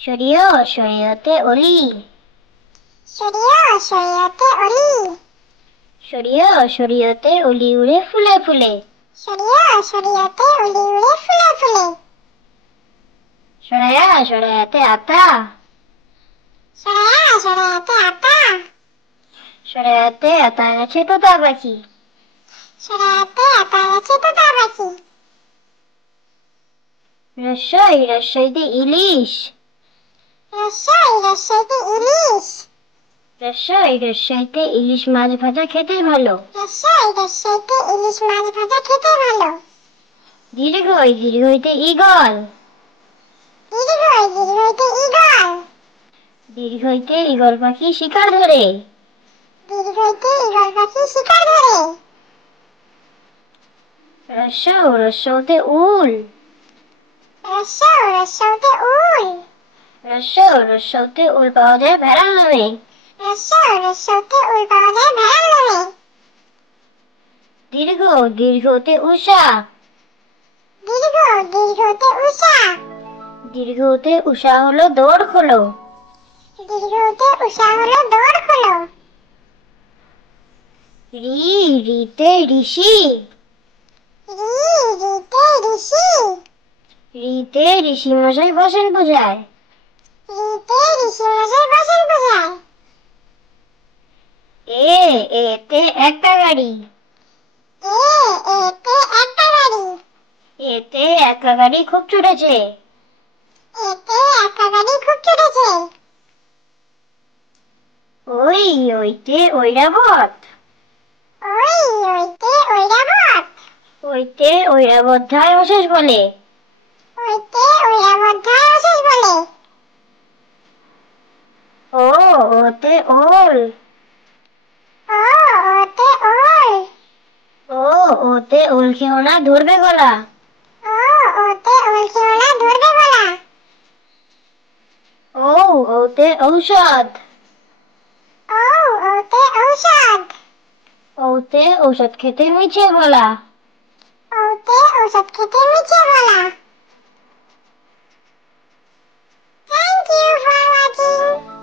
শরীয় শরীয়তে অলি। শরীয় শরীয়তে অলি। শরীয় শরীয়তে অলি উড়ে ফুলে ফুলে। শরীয় শরীয়তে অলি উড়ে ফুলে ফুলে। সরায়া সরায়াতে আতা। সরায়া সরায়াতে আতা। সরায়াতে আতা গাছে তোতা পাখি। সরায়াতে আতা গাছে তোতা পাখি। রসই রসইতে ইলিশ। রসই রসইতে ইলিশ। রসই রসইতে ইলিশ মাছ ভাজা খেতে ভালো। রসই রসইতে ইলিশ মাছ ভাজা খেতে ভালো। দীর্ঘই দীর্ঘইতে ঈগল। দীর্ঘই দীর্ঘইতে ঈগল। দীর্ঘইতে ঈগল পাখি শিকার ধরে। দীর্ঘইতে ঈগল পাখি শিকার ধরে। রসৌ রসৌতে উল। রসৌ রসৌতে উল। রসৌ রসৌতে উল পাওয়া যায় ভেড়ার নামে। রসৌ রসৌতে উল পাওয়া যায় ভেড়ার নামে। দীর্ঘ দীর্ঘতে উষা। দীর্ঘ দীর্ঘতে উষা। দীর্ঘতে উষা হলো দৌড় খোলো। দীর্ঘতে উষা হলো দৌড় খোলো। রি রিতে ঋষি। রি রিতে ঋষি। রিতে ঋষি মশাই বসেন পূজায়। রিতে ঋষি মশাই বসেন পূজায়। এতে একটা গাড়ি। এতে একটা গাড়ি। এতে একটা গাড়ি খুব ছুটেছে। এতে একটা গাড়ি খুব ছুটেছে। ওইতে ঐরাবত। ওইতে ঐরাবত। ওইতে ঐরাবতায় অশেষ বলে। ওইতে ঐরাবতায় অশেষ বলে। ওতে ওল। ওতে ওল। ওতে ওল খেও না ধরবে গলা। ওতে ওল খেও না ধরবে গলা। ওতে ঔষধ। ওতে ঔষধ। ওতে ঔষধ খেতে মিছে বলা। ওতে ঔষধ খেতে মিছে বলা। Thank you for watching.